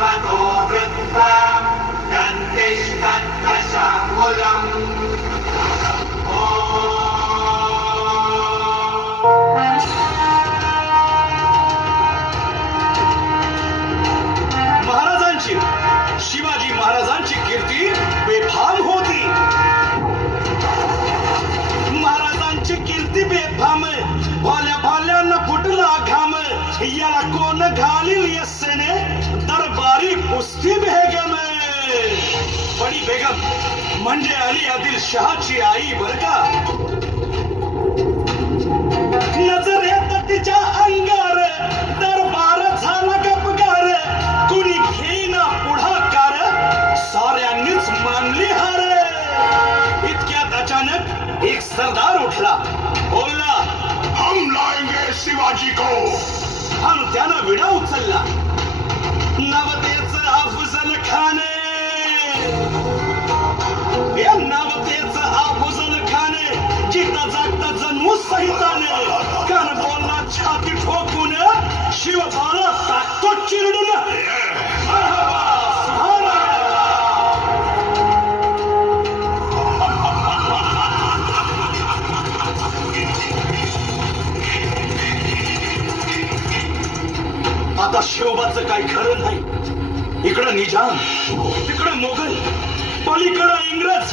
Silvano. याला घालील यस्सेने दरबारी कुस्ती बेगम बडी बेगम म्हणजे अली आदिल शहाची आई बर का नजरेत तिच्या अंगार जागता जन्मू छाती ठोकून टाकतो चिरडून. आता शिवबाचं काही खरं नाही. इकडं निजाम तिकडं मोगल पलीकडं इंग्रज.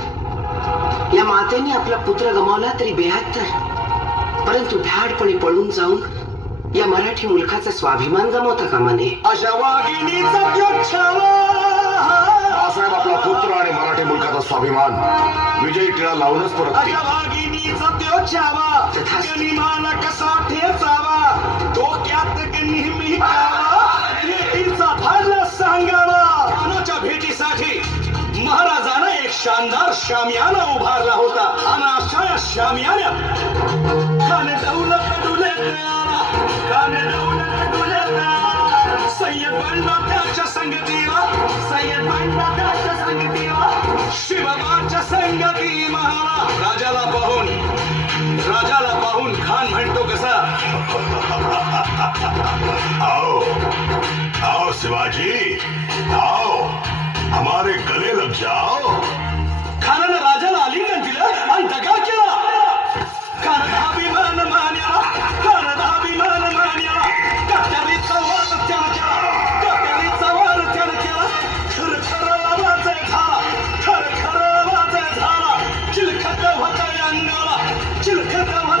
या मातेने आपला पुत्र गमावला तरी बेहत्तर. परंतु भ्याडपणे पळून जाऊन या मराठी मुलखाचा स्वाभिमान गमावता कामा नये. अशा वाघिणीचा त्यो छावा बाळासाहेब आपला पुत्र आणि मराठी मुलकाचा स्वाभिमान विजयी टिळा लावूनच परत तथास्तु. खान म्हणतो कसा? आओ आओ शिवाजी आओ हमारे गले लग जाओ। खानानं राजाला आलिंगन दिलं आणि दगा केला। खानाचा अभिमान मान्याला मान्याला वाद त्यानं केला वाद त्यानं केला। आवाज झाला खर आवाज झाला। चिलखत होता अंगाला चिलखत होता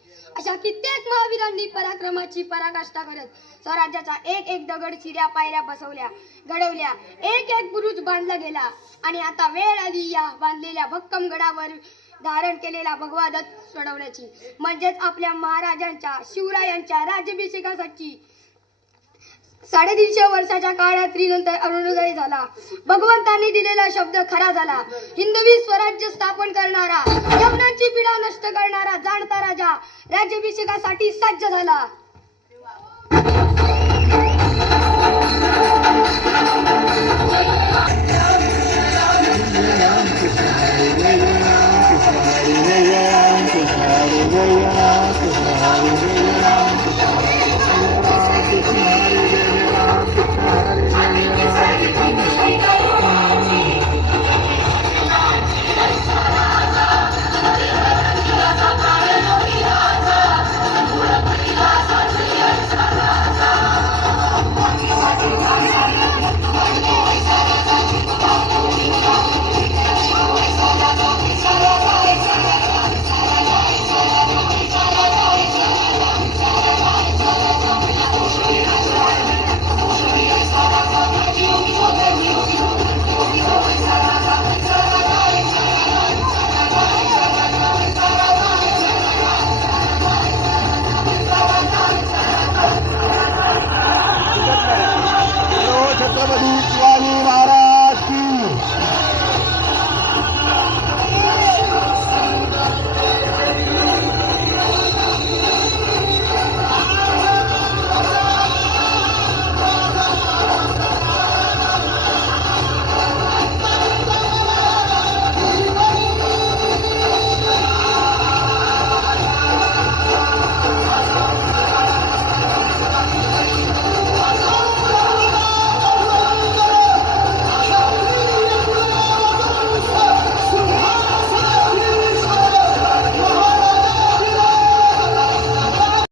अशा कित्येक महावीरांनी पराक्रमाची पराकाष्ठा करत स्वराज्याचा एक एक दगड चिऱ्या पायऱ्या बसवल्या घडवल्या. एक एक बुरुज बांधला गेला. आणि आता वेळ आली या बांधलेल्या भक्कम गडावर धारण केलेला भगवा दत्त सोडवण्याची. म्हणजेच आपल्या महाराजांच्या शिवरायांच्या राज्याभिषेकासाठी साडेतीनशे वर्षाच्या काळात काळात्रीनंतर अरुणोदय झाला. भगवंतांनी दिलेला शब्द खरा झाला. हिंदवी स्वराज्य स्थापन करणारा यवनांची पीडा नष्ट करणारा जाणता राजा राज्याभिषेकासाठी सज्ज झाला.